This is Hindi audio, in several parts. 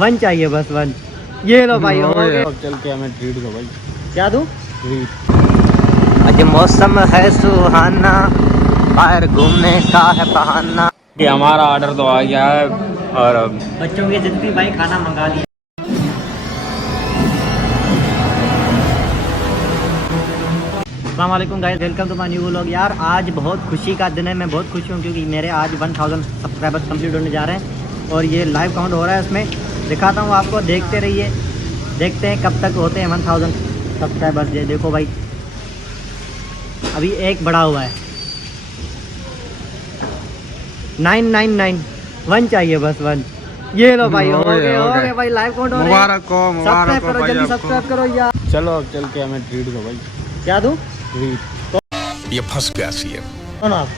वन चाहिए बस वन। ये लो भाई हो गए। अब चल के हमें ट्रीट दो भाई। क्या दूं? ट्रीट। आज मौसम है सुहाना, बाहर घूमने का है बहाना। ये हमारा ऑर्डर तो आ गया है और अब बच्चों के जितनी भाई खाना मंगा लिया। अस्सलाम वालेकुम guys, welcome to my new vlog. यार आज बहुत खुशी का दिन है, मैं बहुत खुश हूँ क्योंकि मेरे आज 1000 सब्सक्राइबर्स कंप्लीट होने जा रहे हैं और ये लाइव काउंट हो रहा है। इसमें दिखाता हूँ आपको, देखते रहिए, देखते हैं कब तक होते हैं 1000 सब्सक्राइबर्स। ये देखो भाई, अभी एक बढ़ा हुआ है 999 वन चाहिए बस वन। ये लो भाई हो गए भाई, लाइव काउंट हो रहे हैं। मुबारक हो, मुबारक हो भाई, जल्दी सब्सक्राइब करो यार। चलो अब चल के हमें ट्रीट दो भाई। क्या दूं? ट्रीट। ये फंस गया सी है। कौन आप?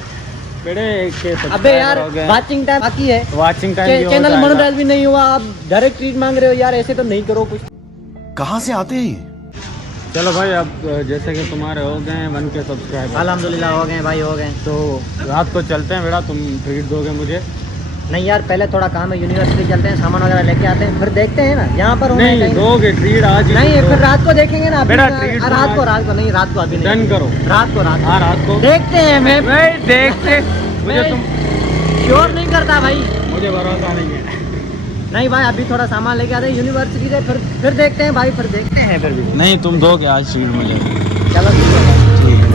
बेटे के अबे यार वाचिंग टाइम बाकी है, वाचिंग टाइम चैनल मोनेटाइज भी नहीं हुआ, आप डायरेक्ट ट्रीट मांग रहे हो यार, ऐसे तो नहीं करो कुछ। कहाँ से आते हैं? चलो भाई, अब जैसे कि तुम्हारे हो गए 1 के सब्सक्राइबर, अल्हम्दुलिल्लाह हो गए भाई, हो गए। तो रात को चलते हैं बेटा, तुम ट्रीट दोगे मुझे? नहीं यार, पहले थोड़ा काम है, यूनिवर्सिटी चलते हैं, सामान वगैरह लेके आते हैं, फिर देखते हैं ना यहाँ पर नहीं दोगे ट्रीट आज ही? नहीं, फिर रात को देखेंगे ना बेटा, ट्रीट रात को नहीं, रात को अभी नहीं। डन करो, रात को हाँ रात को देखते हैं। मैं देखते मुझे तुम श्योर नहीं करता भाई, मुझे भरोसा नहीं है। नहीं भाई, अभी थोड़ा सामान लेके आते हैं यूनिवर्सिटी से, फिर देखते हैं भाई, फिर देखते हैं फिर भी। नहीं तुम दोगे आज ट्रीट मुझे? चलो ठीक है। ठीक है।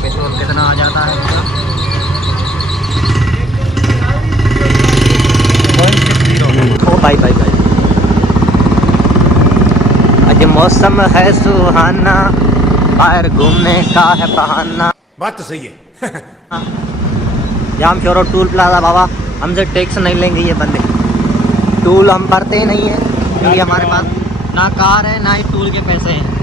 पेट्रोल कितना आ जाता है? ओ भाई भाई भाई, आज मौसम है सुहाना, बाहर घूमने का है बहाना। बात तो सही है। जाम शोरो टूल प्लाजा बाबा, हमसे टैक्स नहीं लेंगे ये बंदे, टूल हम भरते ही नहीं है क्योंकि हमारे पास ना कार है ना ही टूल के पैसे हैं।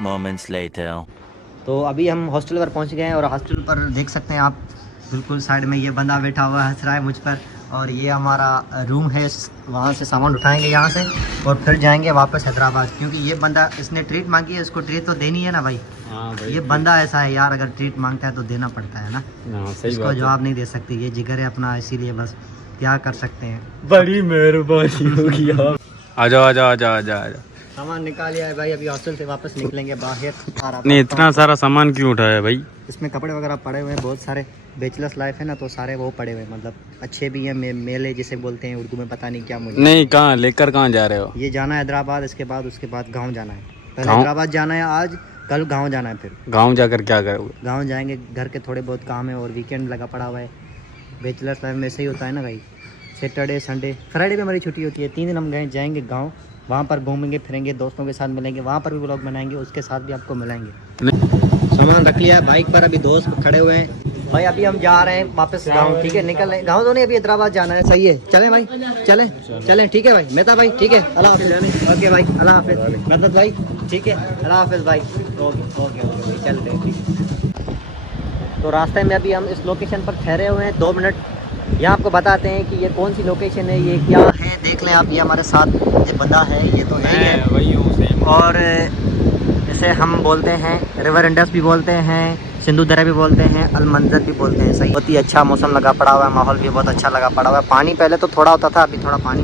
moments later. तो अभी हम हॉस्टल पर पहुंच गए हैं और हॉस्टल पर देख सकते हैं आप, बिल्कुल साइड में ये बंदा बैठा हुआ है, हंस रहा है मुझ पर। और ये हमारा रूम है, वहाँ से सामान उठाएंगे यहाँ से और फिर जाएंगे वापस हैदराबाद, क्योंकि ये बंदा, इसने ट्रीट मांगी है, इसको ट्रीट तो देनी है ना भाई। हाँ भाई, ये बंदा ऐसा है यार, अगर ट्रीट मांगता है तो देना पड़ता है ना। सही इसको जवाब नहीं दे सकते, ये जिगर है अपना, इसीलिए बस क्या कर सकते हैं। बड़ी मेहरबानी होगी आप। आ जाओ आ जाओ आ जाओ आ जाओ आ जाओ। सामान निकाल लिया है भाई, अभी हॉस्टल से वापस निकलेंगे बाहर। नहीं, इतना सारा सामान क्यों उठाया भाई? इसमें कपड़े वगैरह पड़े हुए हैं बहुत सारे, बैचलर्स लाइफ है ना, तो सारे वो पड़े हुए हैं, मतलब अच्छे भी हैं, मेले जिसे बोलते हैं उर्दू में, पता नहीं क्या मुझे। नहीं, कहाँ लेकर कहाँ जा रहे हो? ये जाना है हैदराबाद, उसके बाद गाँव जाना है। पहले हैदराबाद जाना है आज, कल गाँव जाना है। फिर गाँव जाकर क्या करोगे? गाँव जाएंगे, घर के थोड़े बहुत काम है और वीकेंड लगा पड़ा हुआ है। बैचलर्स लाइफ में ऐसे ही होता है ना भाई, सैटरडे संडे फ्राइडे में हमारी छुट्टी होती है, 3 दिन हम जाएंगे गाँव, वहाँ पर घूमेंगे फिरेंगे, दोस्तों के साथ मिलेंगे, वहाँ पर भी व्लॉग बनाएंगे, उसके साथ भी आपको मिलाएंगे। सामान रख लिया है बाइक पर, अभी दोस्त खड़े हुए हैं भाई। अभी हम जा रहे हैं वापस गाँव, ठीक है, निकल रहे गाँव तो नहीं, अभी हैदराबाद जाना है। सही है, चलें भाई, चलें ठीक है भाई, मेहता भाई ठीक है, अल्लाह हाफिज़। ओके भाई, अल्लाह हाफिज़। मेहता भाई ठीक है, अल्लाह हाफिज़ भाई। ओके भाई, चल रहे हैं। तो रास्ते में अभी हम इस लोकेशन पर ठहरे हुए हैं 2 मिनट, यहाँ आपको बताते हैं कि ये कौन सी लोकेशन है, ये क्या है, देख लें आप। ये हमारे साथ ये बंदा है, ये तो है वही हूँ सेम। और इसे हम बोलते हैं रिवर इंडस भी बोलते हैं, सिंधु दर्या भी बोलते हैं, अलमंजर भी बोलते हैं। सही, बहुत ही अच्छा मौसम लगा पड़ा हुआ है, माहौल भी बहुत अच्छा लगा पड़ा हुआ है। पानी पहले तो थोड़ा होता था, अभी थोड़ा पानी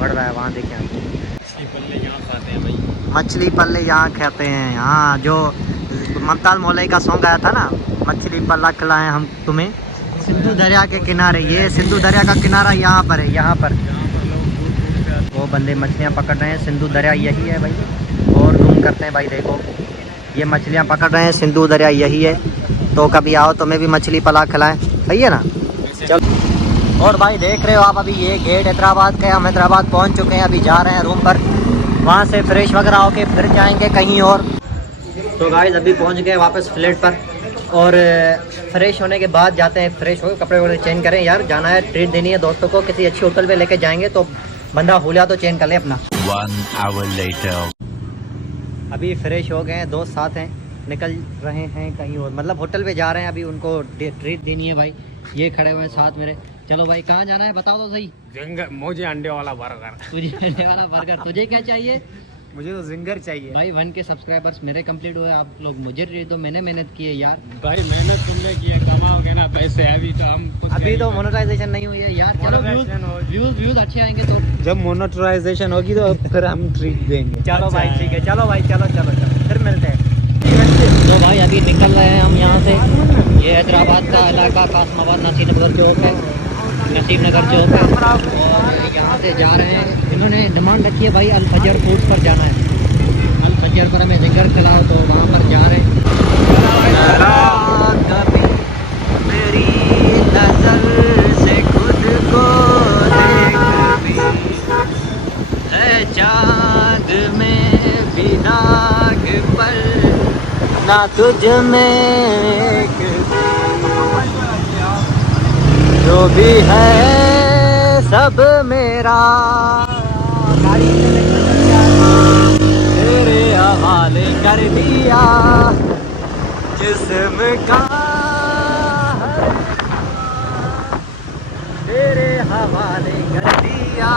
बढ़ रहा है। वहाँ देखें, मछली पल्ले यहाँ खाते हैं। हाँ, जो ममताज़ मौलवी का सॉन्ग आया था ना, मछली पल्ला खिलाएं हम तुम्हें, सिंधु दरिया के किनारे, ये सिंधु दरिया का किनारा यहाँ पर है, यहाँ पर वो बंदे मछलियाँ पकड़ रहे हैं। सिंधु दरिया यही है भाई, और जूम करते हैं भाई, देखो ये मछलियाँ पकड़ रहे हैं। सिंधु दरिया यही है, तो कभी आओ तुम्हें भी मछली पला खिलाएं, सही है ना। चलो, और भाई देख रहे हो आप, अभी ये गेट हैदराबाद का, हम हैदराबाद पहुँच चुके हैं। अभी जा रहे हैं रूम पर, वहाँ से फ्रेश वगैरह होके फिर जाएंगे कहीं और। तो गाइस अभी पहुँच गए वापस फ्लैट पर, और फ्रेश होने के बाद जाते हैं, फ्रेश हो कपड़े वगैरह चेंज करें यार, जाना है ट्रीट देनी है दोस्तों को। किसी अच्छी होटल पे लेके जाएंगे तो बंदा हुलिया तो चेंज कर ले अपना। 1 hour later. अभी फ्रेश हो गए हैं, दोस्त साथ हैं, निकल रहे हैं कहीं और, मतलब होटल पे जा रहे हैं। अभी उनको ट्रीट देनी है भाई, ये खड़े हुए हैं साथ मेरे। चलो भाई कहाँ जाना है बताओ तो सही। मुझे अंडे वाला बर्गर। तुझे अंडे वाला बर्गर, तुझे क्या चाहिए? मुझे तो जिंगर चाहिए भाई 1 के सब्सक्राइबर्स मेरे कंप्लीट हुए, आप लोग मुझे ट्रीट दो, मैंने मेहनत की है यार। भाई मेहनत तुमने की है, कमाओगे ना पैसे, अभी तो हम अभी तो मोनेटाइजेशन नहीं हुई है यार। चलो व्यूज अच्छे आएंगे तो जब मोनेटाइजेशन होगी तो फिर हम ट्रीट देंगे। चलो भाई ठीक है, चलो भाई, चलो चलो चलो फिर मिलते हैं। तो भाई अभी निकल रहे हैं हम यहाँ से। ये हैदराबाद का इलाका कासमाबाद नसीब नगर चौक है, नसीब नगर चौक है, और यहाँ से जा रहे हैं। इन्होंने डिमांड रखी है भाई अल फजर फूड्स पर जाना है, अल फजर पर हमें जिंगर खिलाओ, तो वहाँ पर जा रहे हैं। कभी मेरी नजर से खुद को देख भी है चाँद में भी नाग पर, ना तुझ में एक जो भी है सब मेरा, तेरे हवाले कर दिया जिस्म का, तेरे हवाले कर दिया।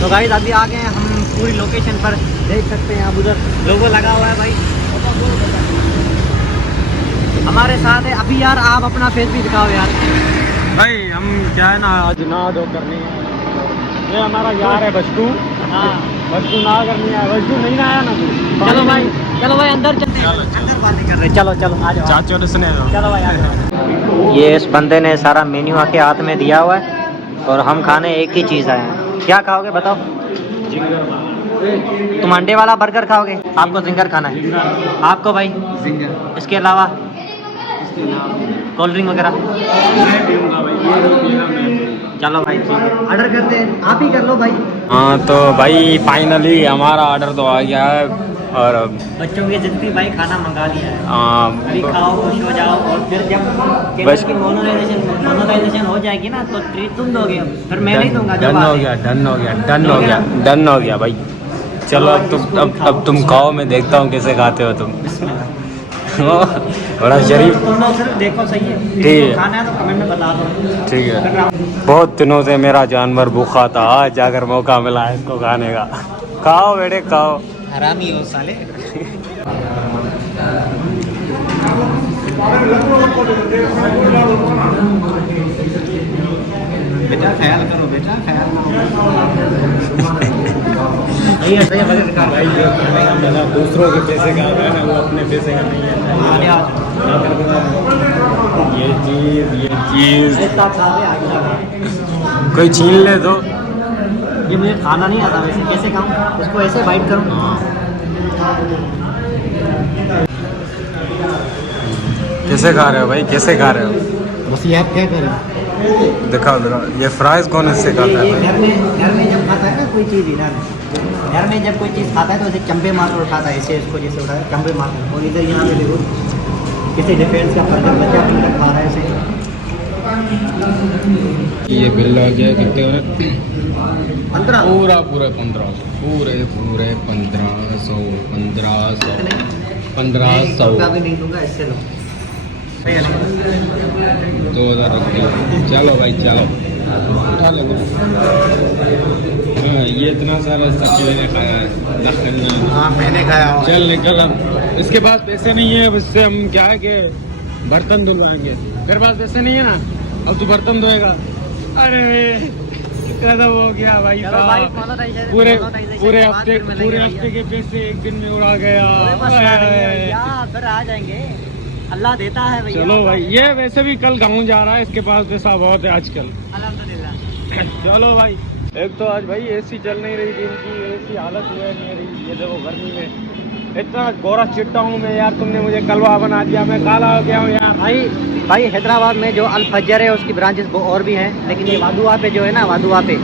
तो गाइस अभी आ गए हैं हम पूरी लोकेशन पर, देख सकते हैं आप उधर लोगो लगा हुआ है भाई हमारे साथ है। अभी यार आप अपना फेस भी दिखाओ यार। भाई हम क्या है ना, आज ना दो करनी है। ये हमारा यार है बच्चू। हाँ बच्चू ना करनी है, बच्चू नहीं ना आया ना तू। चलो भाई अंदर चलते हैं, अंदर बातें कर रहे हैं। चलो चलो आ जाओ, चाचू ने सुने दो। चलो भाई आ जाओ। ये इस बंदे ने सारा मेन्यू आके हाथ में दिया हुआ है, और हम खाने एक ही चीज़ आए हैं। क्या खाओगे बताओ? तुम अंडे वाला बर्गर खाओगे? आपको जिंगर खाना है? आपको भाई जिंगर, इसके अलावा कोल्ड ड्रिंक वगैरह? चलो भाई ठीक है, ऑर्डर करते हैं, आप ही कर लो भाई। हाँ तो भाई फाइनली हमारा ऑर्डर तो आ गया है, और बच्चों की जितनी भाई खाना मंगा लिया है। अभी बस खाओ, खुश हो जाओ, और फिर जब चैनल की मोनेटाइजेशन हो जाएगी ना तो ट्रीट तुम दोगे, फिर मैं नहीं दूंगा। डन हो गया, डन हो गया, डन हो गया, डन हो गया भाई। चलो अब तुम खाओ, मैं देखता हूँ कैसे खाते हो तुम। बड़ा शरीफ। तुम लोग सिर्फ देखो, सही है? ठीक है, खाना है तो कमेंट में बता दो। ठीक है। बहुत दिनों से मेरा जानवर भूखा था, आज जाकर मौका मिला है इसको खाने का। खाओ बेटे खाओ। हरामी हो साले। बेटा ख्याल करो, बेटा ख्याल करो। सही है, सही है, बजट का भाई। दूसरों के पैसे का है ना, वो अपने पैसे का नहीं है। ये चीज़ कोई छीन ले तो। ये मुझे खाना नहीं आता वैसे, कैसे खाऊं इसको? ऐसे बाइट करूं? कैसे खा रहे हो भाई, कैसे खा रहे हो? बस ये आप क्या कर रहे हो? दिखाओ दिखाओ, ये फ्राइज कौन इससे खाता है ये भाई? घर में जब खाता है ना कोई चीज़, इधर घर में जब कोई चीज़ खाता है तो ऐसे चंपे मार कर उठाता है, ऐसे इसको जैसे उठाया चंपे मारता है। और इधर यहाँ पे देखो किसी डिफेंस का बर्गर बच्चा फिंगर खा रहा है ऐसे। ये बिल आ गया कितने होने? 15 पूरा पूरे 1500, पूरे 1500, 1500 रुपया भी नहीं दूंगा, इससे लो। सही है ना? 2000 रख दिया। चलो भाई चलो, उठा लेंगे। हाँ ये इतना सारा सचिन ने खाया है, दखन ने। हाँ मैंने खाया हुआ है। चल निकल अब। इसके पास पैसे नहीं है, अब इससे हम क्या है कि बर्तन धुलवाएंगे। तेरे पास पैसे नहीं है ना, अब तू बर्तन धोएगा। अरे कितना हो गया भाई चलो का। भाई, मोनेटाइजेशन पूरे के बाद फिर मिलेंगे पूरे भाई हफ्ते के पैसे एक दिन में उड़ा कोई गया। मसला नहीं है, या फिर आ जाएंगे। अल्लाह देता है भैया। चलो भाई, ये वैसे भी कल गाँव जा रहा है, इसके पास पैसा बहुत है आजकल। अल्हम्दुलिल्लाह। चलो भाई। एक तो आज भाई एसी चल नहीं रही दिन की, एसी हालत हुआ है मेरी। ये देखो गर्मी में इतना गोरा चिट्टा हूँ मैं यार, तुमने मुझे कलवा बना दिया, मैं काला हो गया हूँ यार। भाई हैदराबाद में जो अल फजर है उसकी ब्रांचेस और भी हैं, लेकिन ये वादुआ पे जो है ना, वादुआ पे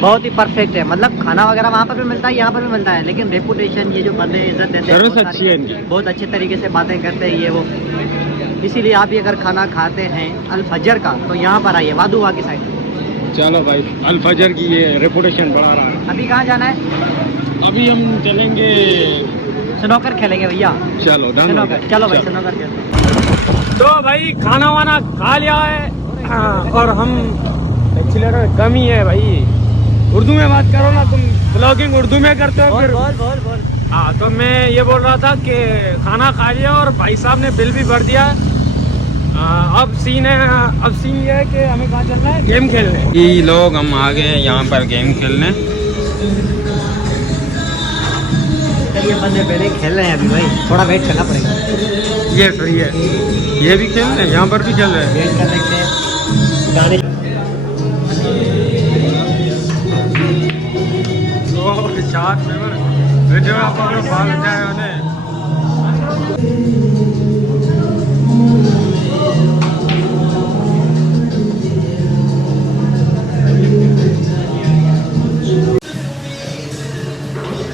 बहुत ही परफेक्ट है। मतलब खाना वगैरह वहाँ पर भी मिलता है, यहाँ पर भी मिलता है, लेकिन रेपुटेशन ये जो बंदे इज्जत देते हैं, सर्विस बहुत अच्छी है इनकी। बहुत अच्छे तरीके से बातें करते हैं ये वो। इसीलिए आप भी अगर खाना खाते हैं अल फजर का तो यहाँ पर आइए, वादुआ की साइड। चलो भाई, अल फजर की ये रेपुटेशन बढ़ा रहा है। अभी कहाँ जाना है? अभी हम चलेंगे, स्नोकर खेलेंगे भैया। चलो डन। स्नोकर, चलो भाई स्नोकर खेलते। तो भाई खाना वाना खा लिया है, और हम एक्सीलेटर कम ही है भाई। उर्दू में बात करो ना, तुम ब्लॉगिंग उर्दू में करते हो फिर। बोल। हाँ, तो मैं ये बोल रहा था कि खाना खा लिया और भाई साहब ने बिल भी भर दिया। अब सीन ये है कि हमें कहाँ चलना है, गेम खेलने। ये लोग हम आ गए यहाँ पर गेम खेलने। ये बंदे पहले खेल रहे हैं अभी भाई, थोड़ा वेट करना पड़ेगा। ये फ्री है, ये भी खेल रहे हैं, यहाँ पर भी खेल रहे हैं। वेट कर सकते हैं गाने। तो चार मेंबर वीडियो आप भाग जाए उन्हें।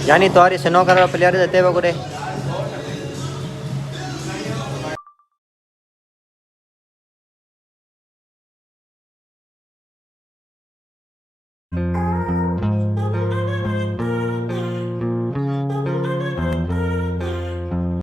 यानी तुम्हारी स्नोकर प्लेयर देते हुए